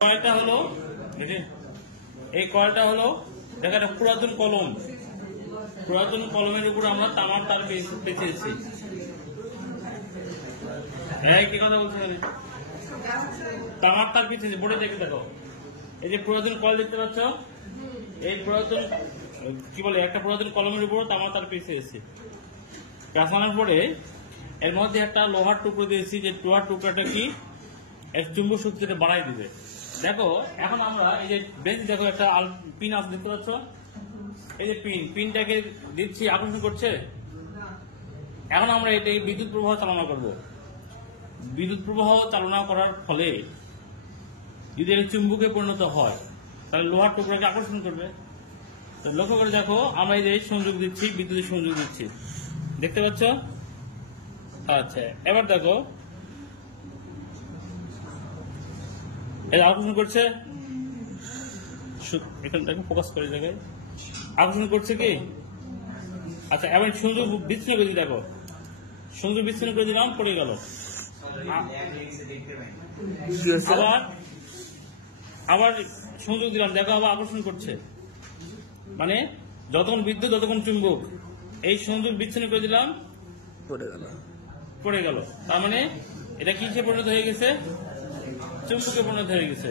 কয়েলটা হলো এই কয়েলটা হলো দেখা একটা পুরাতন কলম। পুরাতন কলমের উপর আমরা তামার তার পেঁচিয়েছি। হ্যাঁ, কি কথা বলছি এখানে? তামার তার পেঁচিয়েছি, বোর্ডে দেখে দেখো। এই যে পুরাতন কয়েল দেখতে পাচ্ছ, এই পুরাতন কি বলে একটা পুরাতন কলমের উপর তামার তার পেঁচিয়েছি। পেঁচানোর পরে এর মধ্যে একটা লোহার টুকরো দিয়েছি, যে লোহার টুকরাটা কি চুম্বক শক্তিটা বাড়াই দিবে। দেখো এখন আমরা এই যে বেঞ্চ দেখো একটা পিন আছে দেখতে পাচ্ছ, এই যে পিনটাকে দিচ্ছি, আকর্ষণ করছে। এখন আমরা এটা বিদ্যুৎ প্রবাহ চালনা করব। বিদ্যুৎ প্রবাহ চালনা করার ফলে যদি এটা চুম্বকে পরিণত হয় তাহলে লোহার টুকরাকে আকর্ষণ করবে। তো লক্ষ্য করে দেখো, আমরা এই যে সংযোগ দিচ্ছি, বিদ্যুতের সংযোগ দিচ্ছি, দেখতে পাচ্ছ? আচ্ছা, এবার দেখো এটা আকর্ষণ করছে। এখানে দেখো, ফোকাস করে জায়গায় আকর্ষণ করছে কি? আচ্ছা, এবার সংযোগ বিচ্ছিন্ন করে দিই, দেখো সংযোগ বিচ্ছিন্ন করে দিলাম, পড়ে গেল। আবার সংযোগ দিলাম, দেখো আবার আকর্ষণ করছে। মানে যতক্ষণ বিদ্যুৎ ততক্ষণ চুম্বক। এই সংযোগ বিচ্ছিন্ন করে দিলাম, পড়ে গেল। তার মানে এটা কিসে পরিণত হয়ে গেছে? চুম্বকে পরিণত হয়ে গেছে।